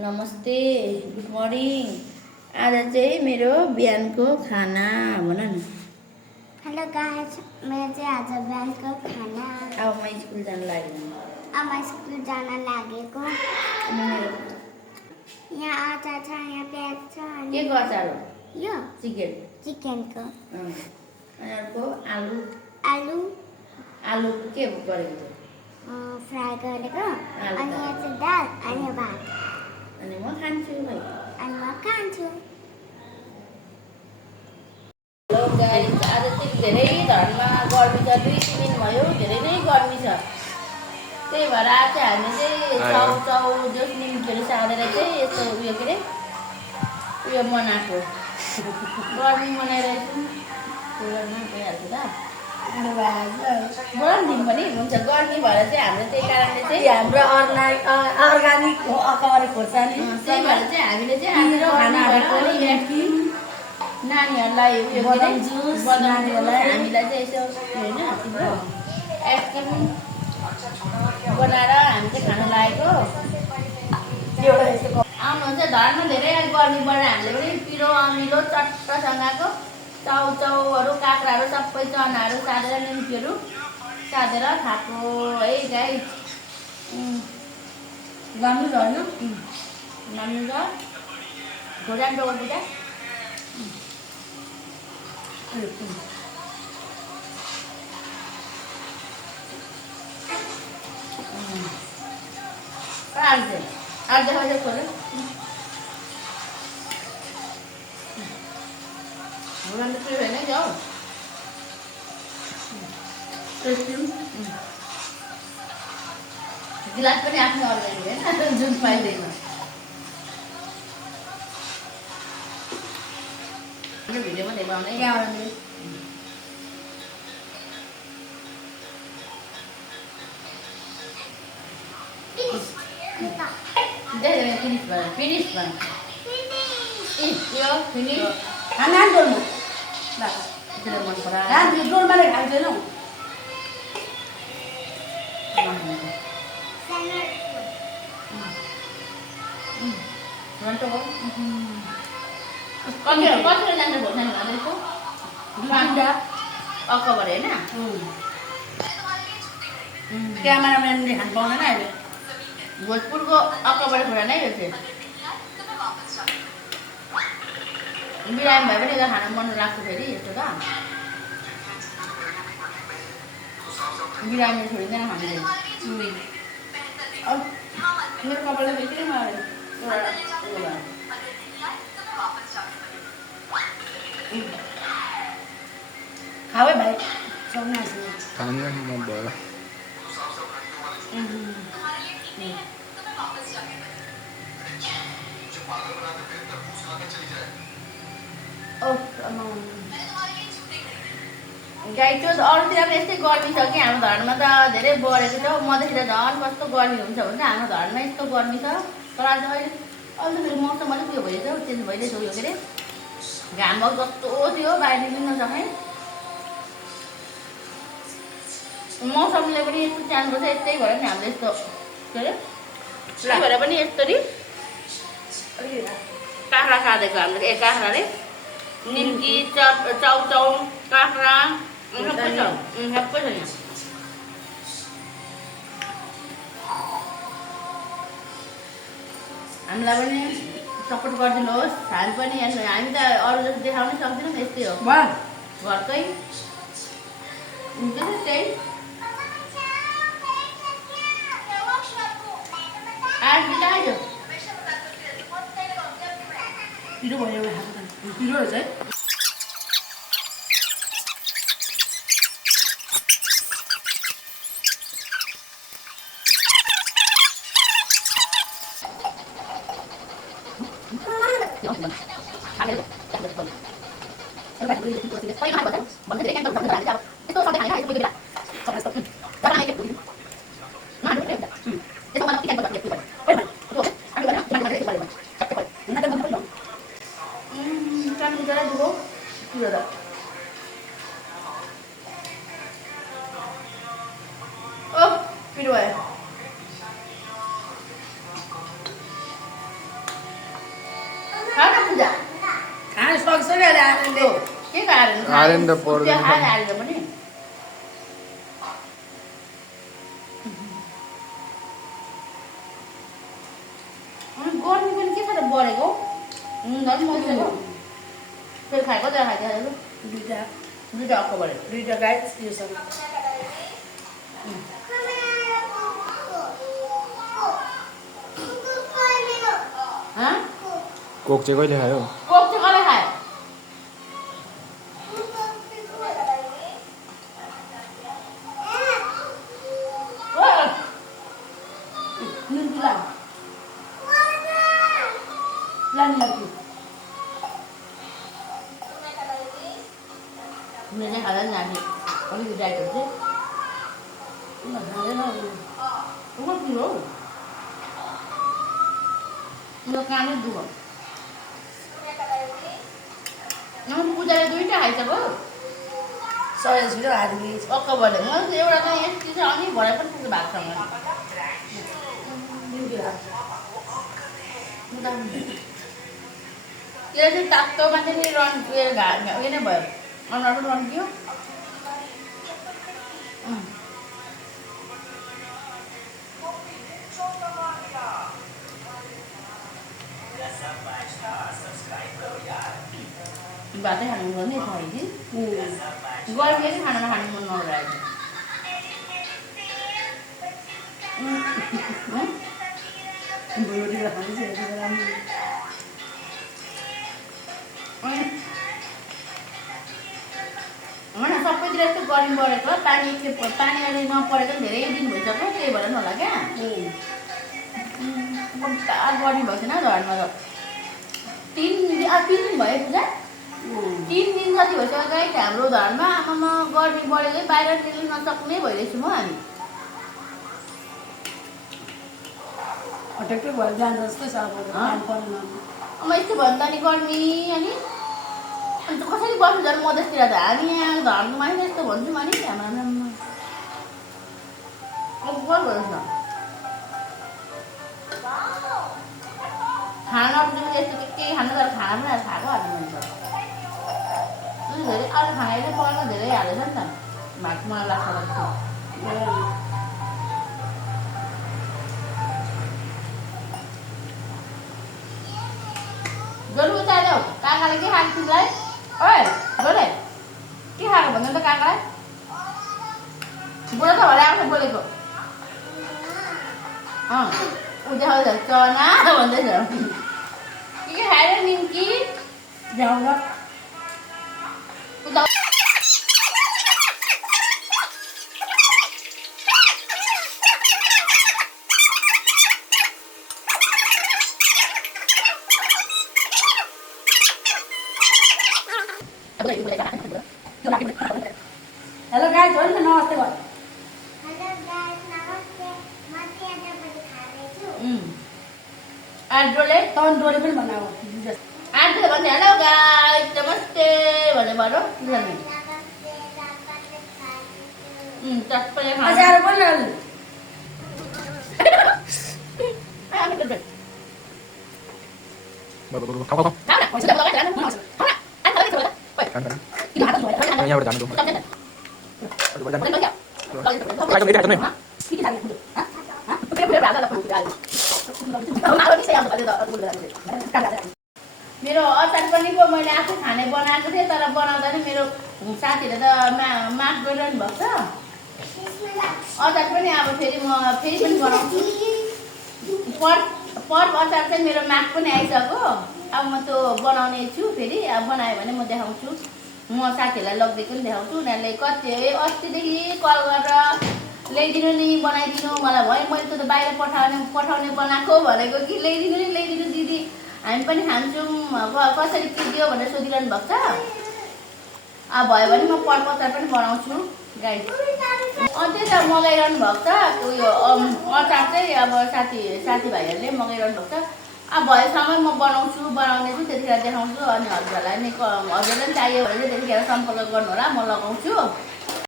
नमस्ते, good morning. आज चाहिँ मेरो बिहानको खाना भन न। हेलो गाइस, मेरो चाहिँ आज बिहानको खाना। अब म स्कुल जान लागेको। यहाँ अचार छ, यहाँ प्याज छ। के को अचार हो? यो चिकनको। अनि अर्को आलु आलु के गरेको? फ्राई गरेको। अनि यहाँ चाहिँ दाल अनि भात। अनि म खान्छु भाइ। हेलो गाइस, आज चाहिँ धेरै धरमा गर्मी छ। 2-3 दिन भयो धेरै नै गर्मी छ। त्यही भएर आज चाहिँ हामी चाहिँ चाउ जस निम्कीहरू सारेर चाहिँ यस्तो उयो के अरे उयो बनाएको गर्मी मनाइरहेछौँ। त्यो गर्न गइहाल्छ त बोला दिन पनि हुन्छ। गर्मी भएर चाहिँ हाम्रो त्यही कारणले चाहिँ हाम्रो अर्ग्यानिक अकबरी खोर्सानी त्यही भएर चाहिँ हामीले चाहिँ आफ्नो खानाहरूको नानीहरूलाई उयो बदाम जुस नानीहरूलाई हामीलाई चाहिँ यसो होइन तिम्रो आइसक्रिम बनाएर हामी चाहिँ खान लागेको। आउनुहुन्छ धरमा धेरै गर्मी बढेर हामीले पनि पिरो अमिलो चट्टसँगको चाउहरू काँक्राहरू सबै चनाहरू सारेर निम्कीहरू सारेर खाएको है गाई। राम्रो छ होइन? राम्रो छ। घोडान डोको पूजा आज खोले घोडान तो होइन क्या हो गिलास पनि आफ्नो अर्ग्यानिक होइन जुन पाइँदैन। भिडियोमा देखाउने फिनिस खाना डोल्नु मन परायो डोलमा नै खान्छैनौ। कतिवटा जान्छ भोजन भनेको अक्टोबर होइन क्यामेराम्यानले खानु पाउँदैन अहिले। भोजपुरको अक्टोबर छोरा नै यो चाहिँ बिरामी भए पनि यसलाई खान मन लाग्छ फेरि यस्तो त बिरामीले छोडिँदैन हामीले। मेरो कपालले बेसी मारे खाऊ भाइ सक्नु खाँदैन म भयो। गाई त्यो अरूतिर पनि यस्तै गर्मी छ कि हाम्रो धर्ममा त धेरै बढेको छ। मधेसतिर झन् कस्तो गर्मी हुन्छ भने हाम्रो धर्ममा यस्तो गर्मी छ। तर आज अहिले फेरि मौसम अलिक उयो भइरहेछ, चेन्ज भइरहेछ उयो के अरे घाम भएको जस्तो थियो, बाहिर निक्लिन नसक्ने मौसमले पनि यस्तो चाहनु पर्छ। यस्तै भयो नि हामीले यस्तो के अरे त्यही भएर पनि यस्तरी काँक्रा खाँदेको हामीले काँक्राले निम्की चाउ काँक्रा सबै छ यहाँ। हामीलाई पनि सपोर्ट गरिदिनुहोस्। हामी पनि हामी त अरू जस्तो देखाउनै सक्दैनौँ। यस्तै हो घरकै त्यही आइज पिरो भयो पिरो रहेछ है। पिरो भयो खाऊ न पूजा खान सक्छ नि अहिले आनन्दले के खाएर आर्यन त पर्दैन। खाएर आएर पनि गर्मी पनि के साह्रो बढेको झन् मजाको फेरि खाएको जरा खाइदिइहाल्यो दुईटा अर्को बढेको दुईटा गाई यो सब हाँ कोक चाहिँ कहिले खायो? कोक चाहिँ कसले खायो निम्ति ला निम्ति मैले चाहिँ खाँदैन नानी अलिकति डाइटहरू चाहिँ खाँदैन कति हो मेरो कानै दुखो पूजाले दुईवटा खाइसक्यो सय छिटो हालिदिए पक्का भने म एउटा त यति चाहिँ अनि भरे पनि पुग्नु भएको छ मैले त्यसले चाहिँ तातोमा चाहिँ नि रन उयो उयो नै भयो अनुहार पनि रन्कियो भातै खानु मन नै छ कि गर्मी चाहिँ खाना खानु मन नलागेको रोटी खान्छ राम्रो होइन सबैतिर यस्तो गर्मी बढेको पानी पानी अहिले नपरेको पनि धेरै दिन भइसक्यो त्यही भएर पनि होला क्या गर्मी भएको छैन घरमा त 3 दिन भयो पूजा 3 दिन जति भइसक्यो गाई हाम्रो घरमा आमामा गर्मी बढेकै बाहिर निस्कन नसक्ने भइरहेछु म हामी अटक्कै भएर जान्छ जस्तै छ अब काम पर्दैन अब यस्तो भयो भने त नि गर्मी अनि अन्त कसरी बस्नु झन् मधेसतिर त हामी यहाँ घरमा नि यस्तो भन्छौँ अनि हाम्रो भन्नुहोस् न खाना पनि यस्तो के खानु तर खाना पनि खाएको हाल्नु मन छ धेरै अरू खानाले पकाउन धेरै हालेछ नि त भात मलाई लाग्छ जोरु उतार्यो काकाले के खाएको तिमीलाई ओए बोले के खाएको भन्नु त काकालाई बुढा त भरे आउँछ बोलेको उद्या चना भन्दैछ के खाएर निम्की भ्याउँछ हेलो गाइस हो नि त नमस्ते भयो आड्रोले तन्डोले पनि भन्नु अब आड्रोले भन्ने हेलो गाइस नमस्ते भने भनौँ सबैले खान्छ अचार पनि खाऊ यहाँबाट जानु मेरो अचार पनि पो मैले आफै खाने बनाएको थिएँ तर बनाउँदा नि मेरो साथीहरूले त माग गरिरहनु भएको छ अचार पनि अब फेरि म फेरि पनि बनाउँछु पर्क अचार चाहिँ मेरो माग पनि आइसक्यो अब म त्यो बनाउने छु फेरि अब बनायो भने म देखाउँछु म साथीहरूलाई लगिदिएको पनि देखाउँछु उनीहरूले कति अस्तिदेखि कल गरेर ल्याइदिनु नि बनाइदिनु मलाई भयो मैले त बाहिर पठाउने बनाएको भनेको कि ल्याइदिनु दिदी हामी पनि खान्छौँ कसरी के दियो भनेर सोधिरहनु भएको छ अब भयो भने म पर्क अचार पनि बनाउँछु गाई त्यही त मगाइरहनु भएको छ उयो अचार चाहिँ अब साथीभाइहरूले मगाइरहनु भएको छ अब भएसँग म बनाउने छु त्यतिखेर देखाउँछु अनि हजुरहरूलाई नि हजुरलाई पनि चाहियो भने चाहिँ त्यतिखेर सम्पर्क गर्नु होला म लगाउँछु